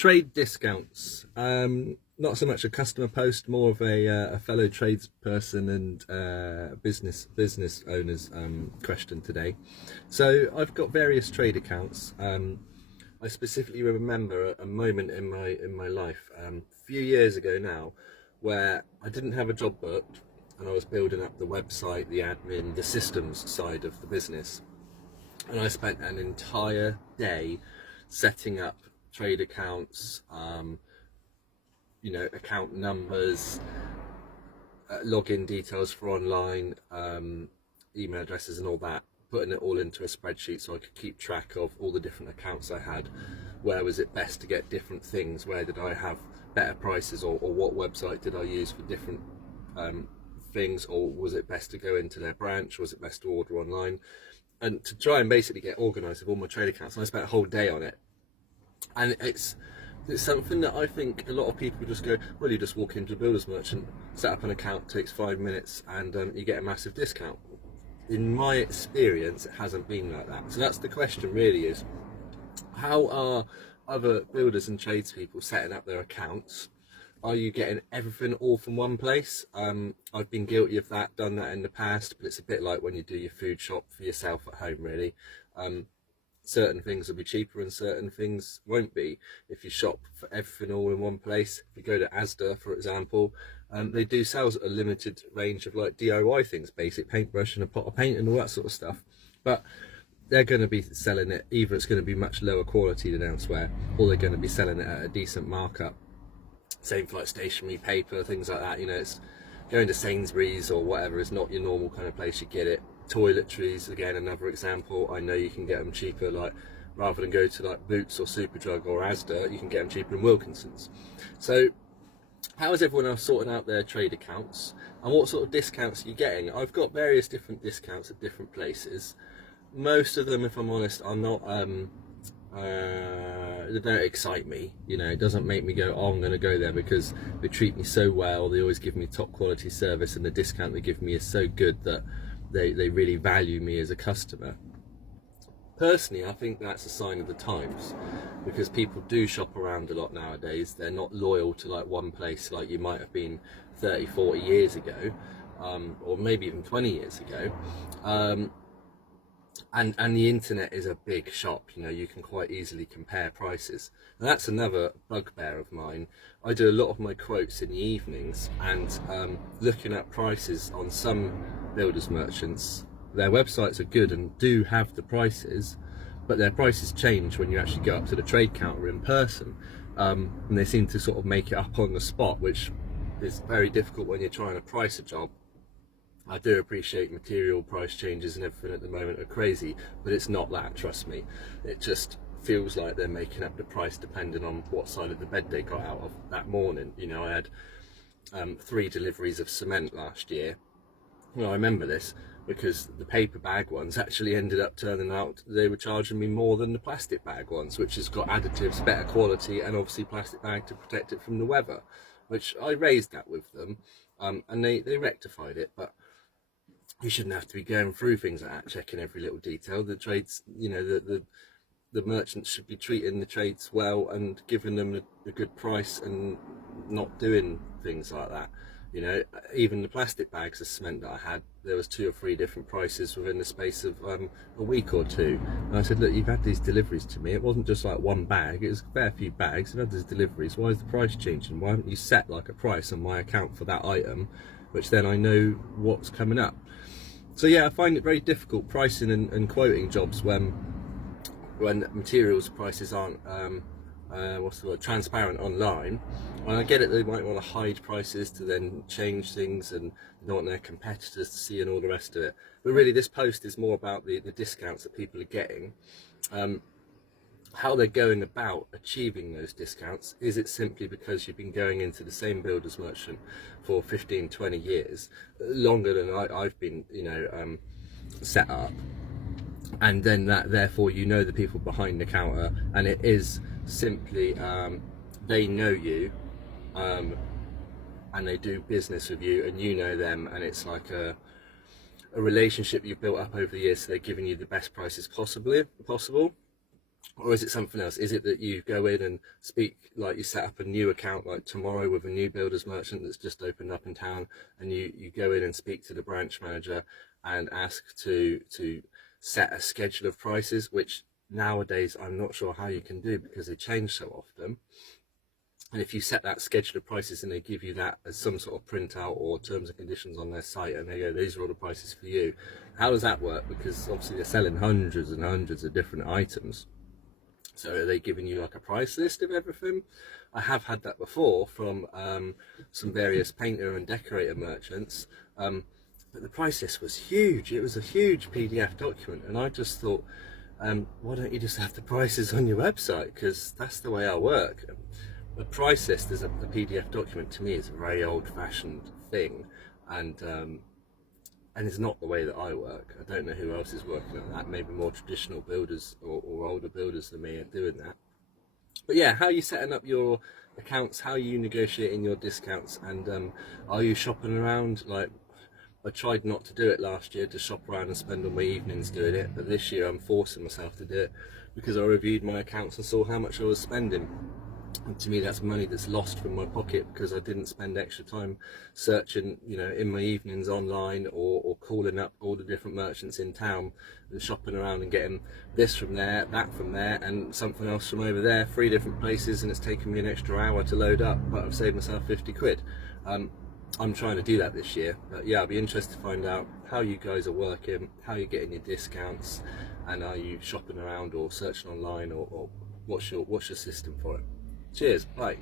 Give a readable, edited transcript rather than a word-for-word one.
Trade discounts. Not so much a customer post, more of a fellow tradesperson and business owners question today. So I've got various trade accounts. I specifically remember a moment in my life, a few years ago now, where I didn't have a job booked and I was building up the website, the admin, the systems side of the business, and I spent an entire day setting up trade accounts, account numbers, login details for online, email addresses and all that, putting it all into a spreadsheet so I could keep track of all the different accounts I had. Where was it best to get different things? Where did I have better prices, or what website did I use for different things? Or was it best to go into their branch? Was it best to order online? And to try and basically get organised with all my trade accounts. And I spent a whole day on it. And it's something that I think a lot of people just go, well, you just walk into a builder's merchant, set up an account, takes 5 minutes, and you get a massive discount. In my experience, it hasn't been like that. So that's the question really, is how are other builders and tradespeople setting up their accounts? Are you getting everything all from one place? I've been guilty of that, done that in the past, but it's a bit like when you do your food shop for yourself at home really. Certain things will be cheaper and certain things won't be. If you shop for everything all in one place, if you go to Asda for example, they do sell a limited range of like DIY things, basic paintbrush and a pot of paint and all that sort of stuff, but they're going to be selling it, either it's going to be much lower quality than elsewhere, or they're going to be selling it at a decent markup. Same for like stationery, paper, things like that. It's going to Sainsbury's or whatever is not your normal kind of place you get it. Toiletries, again, another example. I know you can get them cheaper, like rather than go to like Boots or Superdrug or Asda, you can get them cheaper in Wilkinson's. So how is everyone else sorting out their trade accounts, and what sort of discounts are you getting? I've got various different discounts at different places. Most of them, if I'm honest, are not they don't excite me. It doesn't make me go, oh, I'm going to go there because they treat me so well, they always give me top quality service, and the discount they give me is so good that they really value me as a customer. Personally, I think that's a sign of the times, because people do shop around a lot nowadays. They're not loyal to like one place like you might have been 30, 40 years ago, or maybe even 20 years ago. And the internet is a big shop. You can quite easily compare prices, and that's another bugbear of mine. I do a lot of my quotes in the evenings, and looking at prices on some builders merchants, their websites are good and do have the prices, but their prices change when you actually go up to the trade counter in person, and they seem to sort of make it up on the spot, which is very difficult when you're trying to price a job. I do appreciate material price changes and everything at the moment are crazy, but it's not that, trust me. It just feels like they're making up the price depending on what side of the bed they got out of that morning. I had 3 deliveries of cement last year. I remember this because the paper bag ones actually ended up turning out they were charging me more than the plastic bag ones, which has got additives, better quality, and obviously plastic bag to protect it from the weather, which I raised that with them, and they rectified it. But you shouldn't have to be going through things like that, checking every little detail. The trades, the merchants should be treating the trades well and giving them a good price and not doing things like that. Even the plastic bags of cement that I had, there was 2 or 3 different prices within the space of a week or two. And I said, look, you've had these deliveries to me. It wasn't just like one bag, it was a fair few bags. You've had these deliveries. Why is the price changing? Why haven't you set like a price on my account for that item, which then I know what's coming up? So yeah, I find it very difficult pricing and quoting jobs when materials prices aren't transparent online. And I get it, they might want to hide prices to then change things, and they don't want their competitors to see and all the rest of it. But really, this post is more about the discounts that people are getting. How they're going about achieving those discounts. Is it simply because you've been going into the same builder's merchant for 15, 20 years, longer than I've been, set up, and then that therefore the people behind the counter, and it is simply they know you, and they do business with you, and you know them, and it's like a relationship you've built up over the years, so they're giving you the best prices possible. Or is it something else? Is it that you go in and speak, like you set up a new account like tomorrow with a new builder's merchant that's just opened up in town, and you go in and speak to the branch manager and ask to set a schedule of prices, which nowadays I'm not sure how you can do because they change so often. And if you set that schedule of prices and they give you that as some sort of printout or terms and conditions on their site, and they go, these are all the prices for you, how does that work? Because obviously they're selling hundreds and hundreds of different items. So are they giving you like a price list of everything? I have had that before from some various painter and decorator merchants, but the price list was huge. It was a huge PDF document, and I just thought, why don't you just have the prices on your website? Because that's the way I work. The price list as a PDF document to me is a very old-fashioned thing, and it's not the way that I work. I don't know who else is working on that. Maybe more traditional builders or older builders than me are doing that. But yeah, how are you setting up your accounts? How are you negotiating your discounts? And are you shopping around? Like, I tried not to do it last year, to shop around and spend all my evenings doing it, but this year I'm forcing myself to do it because I reviewed my accounts and saw how much I was spending. And to me, that's money that's lost from my pocket because I didn't spend extra time searching, you know, in my evenings online, or calling up all the different merchants in town and shopping around and getting this from there, that from there, and something else from over there, 3 different places, and it's taken me an extra hour to load up, but I've saved myself 50 quid. I'm trying to do that this year, but yeah, I'll be interested to find out how you guys are working, how you're getting your discounts, and are you shopping around or searching online, or what's your system for it? Cheers, bye.